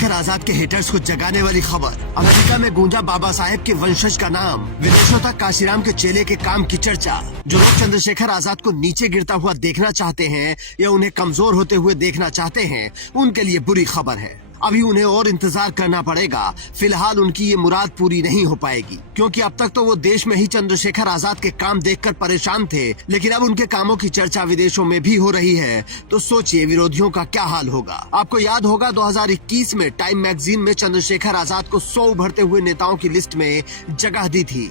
चंद्रशेखर आजाद के हेटर्स को जगाने वाली खबर। अमेरिका में गूंजा बाबा साहेब के वंशज का नाम। विदेशों तक काशीराम के चेले के काम की चर्चा। जो लोग चंद्रशेखर आजाद को नीचे गिरता हुआ देखना चाहते हैं या उन्हें कमजोर होते हुए देखना चाहते हैं, उनके लिए बुरी खबर है। अभी उन्हें और इंतजार करना पड़ेगा। फिलहाल उनकी ये मुराद पूरी नहीं हो पाएगी, क्योंकि अब तक तो वो देश में ही चंद्रशेखर आजाद के काम देखकर परेशान थे, लेकिन अब उनके कामों की चर्चा विदेशों में भी हो रही है। तो सोचिए विरोधियों का क्या हाल होगा। आपको याद होगा 2021 में टाइम मैगजीन में चंद्रशेखर आजाद को 100 उभरते हुए नेताओं की लिस्ट में जगह दी थी।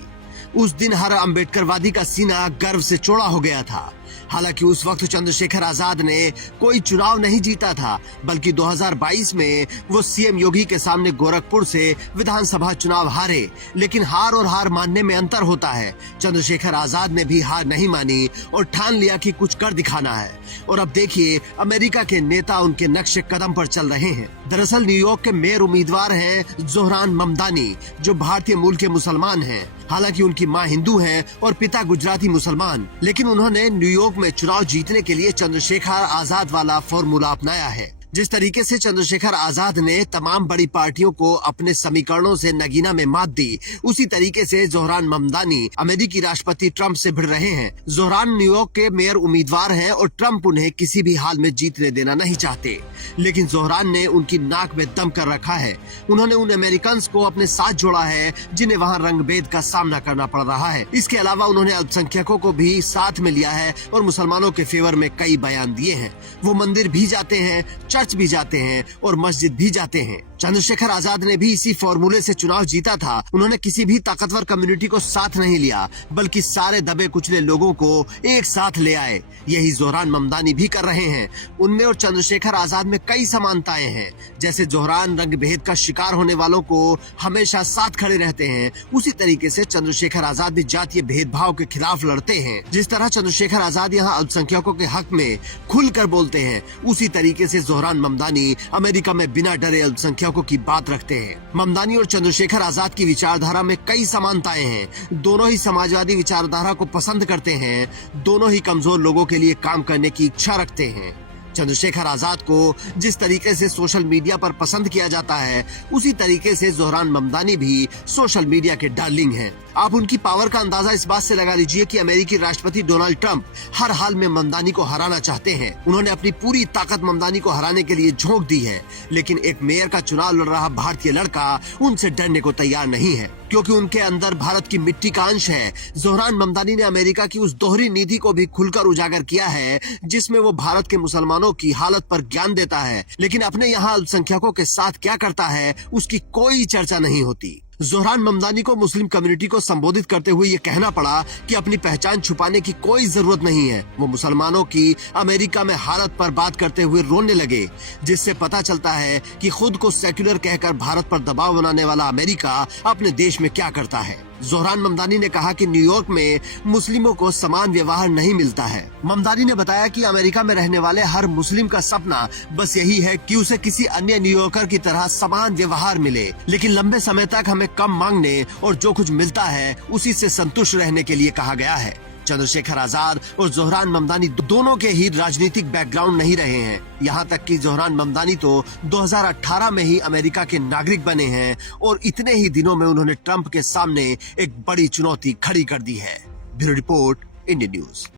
उस दिन हर अम्बेडकरवादी का सीना गर्व से चौड़ा हो गया था। हालांकि उस वक्त चंद्रशेखर आजाद ने कोई चुनाव नहीं जीता था, बल्कि 2022 में वो सीएम योगी के सामने गोरखपुर से विधानसभा चुनाव हारे। लेकिन हार और हार मानने में अंतर होता है। चंद्रशेखर आजाद ने भी हार नहीं मानी और ठान लिया कि कुछ कर दिखाना है। और अब देखिए अमेरिका के नेता उनके नक्शे कदम पर चल रहे हैं। दरअसल न्यूयॉर्क के मेयर उम्मीदवार हैं जोहरान ममदानी, जो भारतीय मूल के मुसलमान हैं। हालांकि उनकी मां हिंदू हैं और पिता गुजराती मुसलमान, लेकिन उन्होंने न्यूयॉर्क में चुनाव जीतने के लिए चंद्रशेखर आजाद वाला फॉर्मूला अपनाया है। जिस तरीके से चंद्रशेखर आजाद ने तमाम बड़ी पार्टियों को अपने समीकरणों से नगीना में मात दी, उसी तरीके से जोहरान ममदानी अमेरिकी राष्ट्रपति ट्रंप से भिड़ रहे हैं। जोहरान न्यूयॉर्क के मेयर उम्मीदवार हैं और ट्रंप उन्हें किसी भी हाल में जीतने देना नहीं चाहते। लेकिन जोहरान ने उनकी नाक में दम कर रखा है। उन्होंने उन अमेरिकन को अपने साथ जोड़ा है जिन्हें वहाँ रंगभेद का सामना करना पड़ रहा है। इसके अलावा उन्होंने अल्पसंख्यकों को भी साथ में लिया है और मुसलमानों के फेवर में कई बयान दिए हैं। वो मंदिर भी जाते हैं, चर्च भी जाते हैं और मस्जिद भी जाते हैं। चंद्रशेखर आजाद ने भी इसी फॉर्मूले से चुनाव जीता था। उन्होंने किसी भी ताकतवर कम्युनिटी को साथ नहीं लिया, बल्कि सारे दबे कुचले लोगों को एक साथ ले आए। यही जोहरान ममदानी भी कर रहे हैं। उनमें और चंद्रशेखर आजाद में कई समानताएं हैं। जैसे जोहरान रंगभेद का शिकार होने वालों को हमेशा साथ खड़े रहते हैं, उसी तरीके से चंद्रशेखर आजाद भी जातीय भेदभाव के खिलाफ लड़ते हैं। जिस तरह चंद्रशेखर आजाद यहाँ अल्पसंख्यकों के हक में खुलकर बोलते हैं, उसी तरीके से जोहरान ममदानी अमेरिका में बिना डरे अल्पसंख्यकों की बात रखते हैं। ममदानी और चंद्रशेखर आजाद की विचारधारा में कई समानताएं हैं। दोनों ही समाजवादी विचारधारा को पसंद करते हैं। दोनों ही कमजोर लोगों के लिए काम करने की इच्छा रखते हैं। चंद्रशेखर आजाद को जिस तरीके से सोशल मीडिया पर पसंद किया जाता है, उसी तरीके से जोहरान ममदानी भी सोशल मीडिया के डार्लिंग हैं। आप उनकी पावर का अंदाजा इस बात से लगा लीजिए कि अमेरिकी राष्ट्रपति डोनाल्ड ट्रंप हर हाल में ममदानी को हराना चाहते हैं। उन्होंने अपनी पूरी ताकत ममदानी को हराने के लिए झोंक दी है। लेकिन एक मेयर का चुनाव लड़ रहा भारतीय लड़का उनसे डरने को तैयार नहीं है, क्योंकि उनके अंदर भारत की मिट्टी का अंश है। जोहरान ममदानी ने अमेरिका की उस दोहरी नीति को भी खुलकर उजागर किया है, जिसमें वो भारत के मुसलमानों की हालत पर ज्ञान देता है, लेकिन अपने यहाँ अल्पसंख्यकों के साथ क्या करता है उसकी कोई चर्चा नहीं होती। जोहरान ममदानी को मुस्लिम कम्युनिटी को संबोधित करते हुए ये कहना पड़ा कि अपनी पहचान छुपाने की कोई जरूरत नहीं है। वो मुसलमानों की अमेरिका में हालत पर बात करते हुए रोने लगे, जिससे पता चलता है कि खुद को सेक्युलर कहकर भारत पर दबाव बनाने वाला अमेरिका अपने देश में क्या करता है। जोहरान ममदानी ने कहा कि न्यूयॉर्क में मुस्लिमों को समान व्यवहार नहीं मिलता है। ममदानी ने बताया कि अमेरिका में रहने वाले हर मुस्लिम का सपना बस यही है कि उसे किसी अन्य न्यूयॉर्कर की तरह समान व्यवहार मिले, लेकिन लंबे समय तक हमें कम मांगने और जो कुछ मिलता है उसी से संतुष्ट रहने के लिए कहा गया है। चंद्रशेखर आजाद और जोहरान ममदानी दोनों के ही राजनीतिक बैकग्राउंड नहीं रहे हैं। यहाँ तक कि जोहरान ममदानी तो 2018 में ही अमेरिका के नागरिक बने हैं और इतने ही दिनों में उन्होंने ट्रंप के सामने एक बड़ी चुनौती खड़ी कर दी है। Bureau report, Indian news.